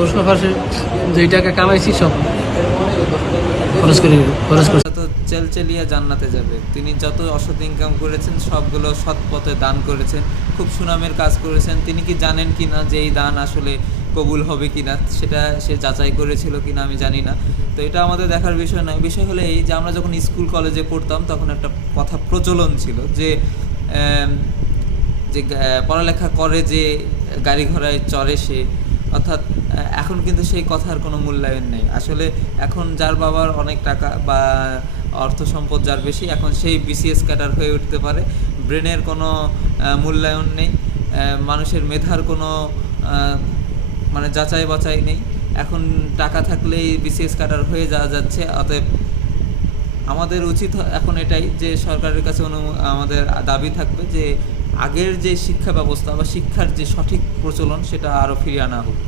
প্রশ্ন ফাঁসে যেই টাকা কামাইছি সব খরচ করে তো চেলচেলিয়া জান্নাতে যাবে। তিনি যত অসৎ ইনকাম করেছেন সবগুলো সৎ পথে দান করেছেন, খুব সুনামের কাজ করেছেন। তিনি কি জানেন কি না যে এই দান আসলে কবুল হবে কি না, সেটা সে যাচাই করেছিল কি না আমি জানি না। তো এটা আমাদের দেখার বিষয় নয়। বিষয় হলো এই যে আমরা যখন স্কুল কলেজে পড়তাম তখন একটা কথা প্রচলন ছিল যে যে পড়ালেখা করে যে গাড়ি ঘোড়ায় চড়ে সে, অর্থাৎ এখন কিন্তু সেই কথার কোনো মূল্যায়ন নেই। আসলে এখন যার বাবার অনেক টাকা বা অর্থ সম্পদ যার বেশি, এখন সেই বিসিএস ক্যাডার হয়ে উঠতে পারে। ব্রেনের কোনো মূল্যায়ন নেই, মানুষের মেধার কোনো মানে যাচাই বাছাই নেই। এখন টাকা থাকলেই বিসিএস ক্যাডার হয়ে যাওয়া যাচ্ছে। অতএব আমাদের উচিত এখন এটাই যে সরকারের কাছে আমাদের দাবি থাকবে যে আগের যে শিক্ষা ব্যবস্থা বা শিক্ষার যে সঠিক প্রচলন সেটা আরও ফিরিয়ে আনা হোক।